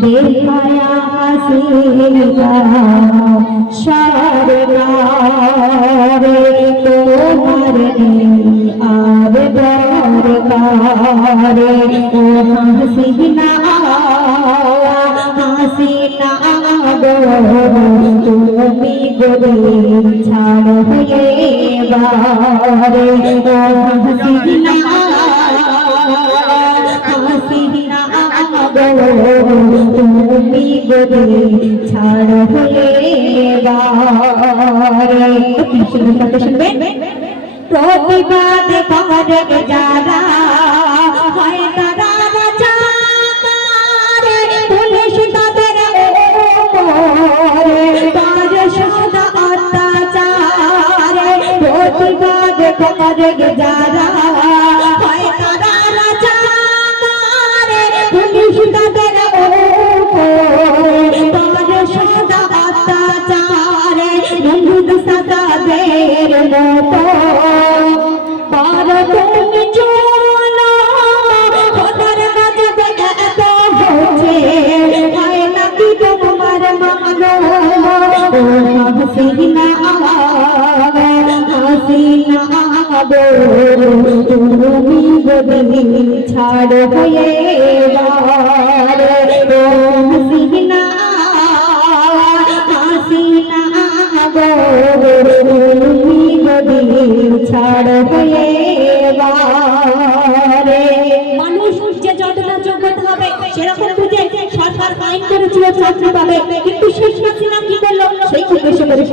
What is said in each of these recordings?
देखाया हसीना शारदारे तुम्हारे आब दरबारे ओ हसीना हसीना गो তুমি গোরে ছাড়ো হয়ে বারে ও হসিনা হসিনা তুমি গোরে ছাড়ো হয়ে বারে শুনবেন প্রতিবাদ করে যারা হয় তারা যারা হয় তারা রাজাকারে পুলিশ তাদের উপরে সদা অত্যাচারে বন্ধুদ সাদাদের মতো পার তুমি চলো খোদার গজব এত হচ্ছে হয় নাকি তোমার মানো হাসিনা হাসিনা তুমি গোদি ছাড়ো হয়ে বারে হাসিনা হাসিনা তুমি গোদি ছাড়ো হয়ে বারে মানুষ যে যতটা যোগ্যতা হবে সেরকম বুঝে সরকার আইন করেছিল চাকরি পাবে কিন্তু শেষ হাসিনা কি করলো সেই উদ্দেশ্য করে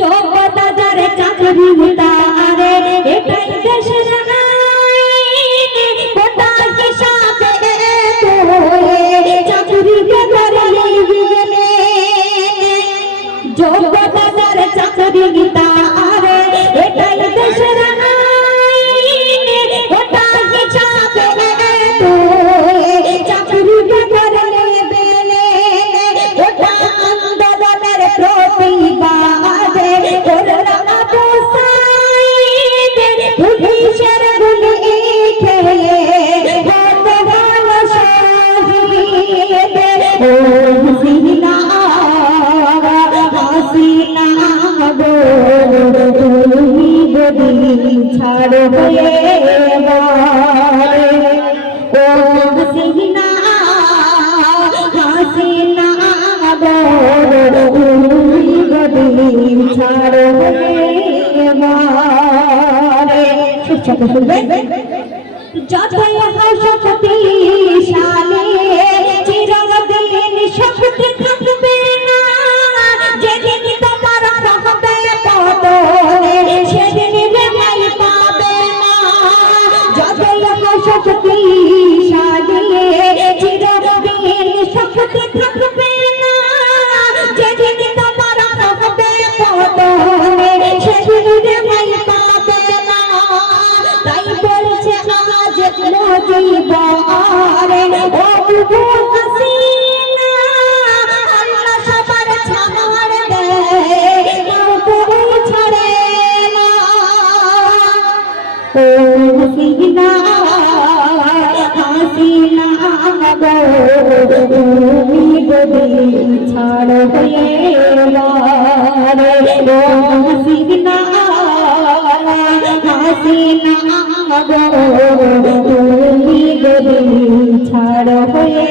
যোগ্যতা যারে চাকরি তারে এটাই দেশের আইন কোটা হিসাবে চাকরিকে ধরে যোগ্যতা যারে চাকরি তারে এটাই দেশের আইন কোটা হিসাবে চাকরিকে ধরে ওটা আন্দোলনের প্রতিবাদ পুলিশের গুলি খেয়ে ও হাসিনা হাসিনা তুমি গদি ছাড়ো হয়ে বারে ও হাসিনা হাসিনা তুমি গদি ছাড়ো হয়ে বারে যতই হও শক্তিশালী চিরদিন শক্তি থাকবে না যেদিন তোমার হবে পতনে সেদিন রেহাই পাবে না যতই হও শক্তিশালী চিরদিন শক্তি থাকবে না যেদিন তোমার হবে পতনে সেদিন রেহাই পাবে না তাই বলছে আজ মুজিবারে ও হাসিনা আল্লাহ সবার ছাড় দেয় কেউ ছাড়ে না ও হাসিনা হাসিনা তুমি গদি ছাড় হয়ে বারে ও হাসিনা হাসিনা তুমি গদি ছাড় হয়ে